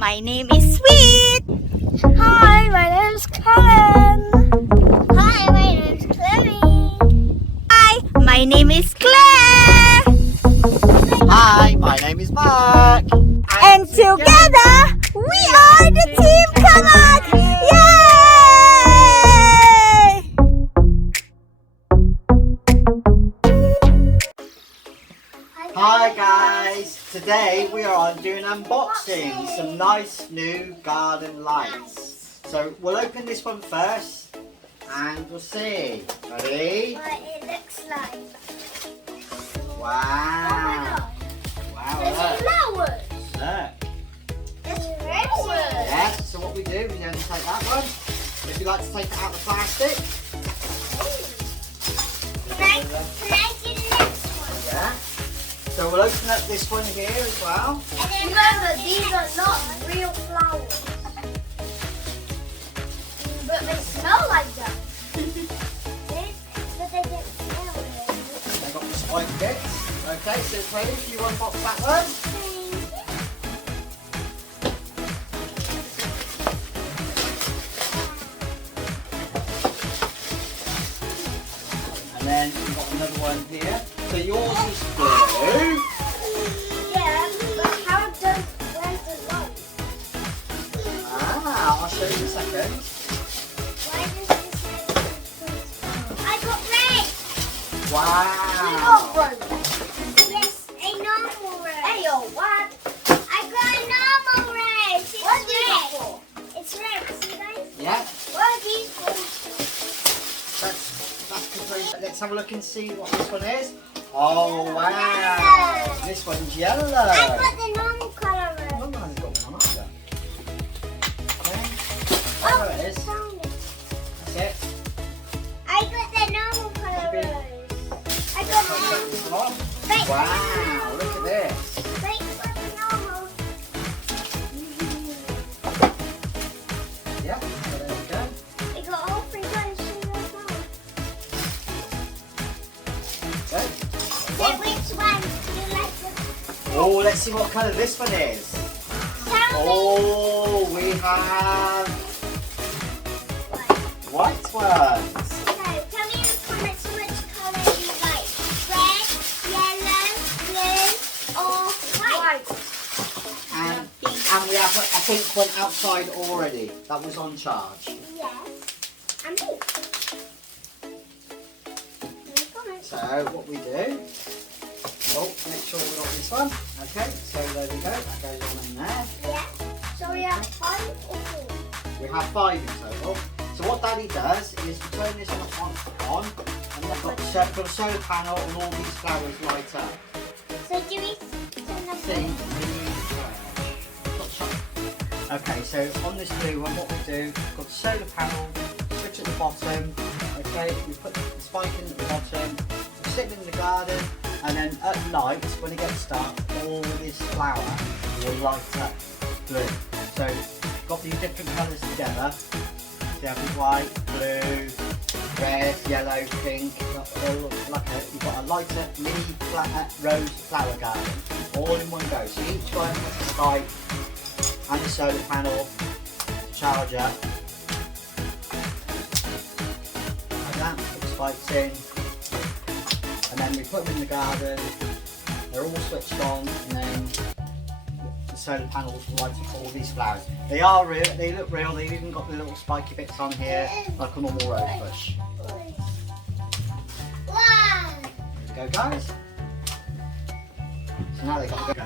my name is Sweet. Hi, my name's Karen. Hi, my name's Chloe. Hi, my name is Claire. Hi, my name is Mark. And together, we are the Team Kamak. Yay! Hi guys, today we are doing unboxing some nice new garden lights. So we'll open this one first and we'll see. Ready? What it looks like. Wow. Wow, There's look. flowers. Look. There's roses. Yeah, so what we do, we only take that one. If you like to take it out of the plastic. Can I do the next one? Yeah. So we'll open up this one here as well. And then remember, these are not real flowers. But they smell like them. But they don't smell like They've got the spike bits. Okay, so it's ready if you unbox that one. And then we've got another one here. So yours is blue. Yeah, but how does, where's the light? Ah, I'll show you in a second. Why does this have I got red. Wow. One. Yes, a normal red. Hey, yo, what? I got a normal red. It's red. It's red. See, guys? Yeah, What are these for? that's complete. Let's have a look and see what this one is. Oh wow. Yellow. This one's yellow. I got the normal color red. One has got one on either. Okay. Oh, There it is. found it. That's it. I got the normal color Should be- red. I got Put the this on. Wait. Wow, look at this. Wait for the normal. Yeah, so there we go. I got all three colors. Okay. So which one do you like the Oh, let's see what colour this one is. Tell Oh, we have white ones. No, tell me in the comments which colour you like. Red, yellow, blue, or white. And we have a pink one outside already. That was on charge. Yes. And pink. So what we do, make sure we got this one. Okay, so there we go, that goes on in there. Yeah. So we have 5 or 4? We have 5 in total. So what Daddy does is we turn this on, and they've got a solar panel and all these flowers light up. So do we turn the See? Okay, so on this blue one, what we do, we've got the solar panel, switch at the bottom. Okay, we put the spike in at the bottom, we sit in the garden, and then at night, when it gets dark, all this flower will light up blue. So, got these different colours together. So you have the white, blue, red, yellow, pink. You've got a lighter mini rose flower garden, all in one go. So each one has a spike and the solar panel, the charger. Like that, put the spikes in. And then we put them in the garden, they're all switched on, and then the solar panels will light up all these flowers. They are real, they look real, they've even got the little spiky bits on here, like a normal rose bush. Wow. Go guys. So now they've got to go.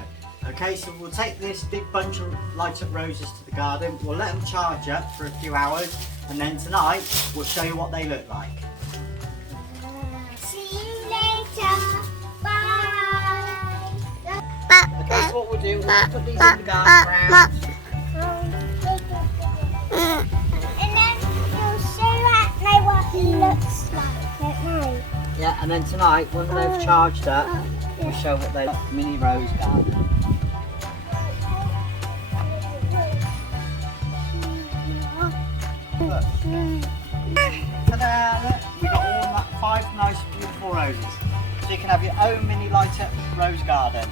Okay, so we'll take this big bunch of light up roses to the garden, we'll let them charge up for a few hours, and then tonight we'll show you what they look like. See you later. Bye. Okay, so what we'll do, we'll put these in the garden ground. And then you'll show at night what it looks like at night. Yeah, and then tonight, when they've charged up, we'll show what they like, mini rose garden. Look. Ta-da! Look, we've got all that 5 nice beautiful roses. So you can have your own mini light up rose garden.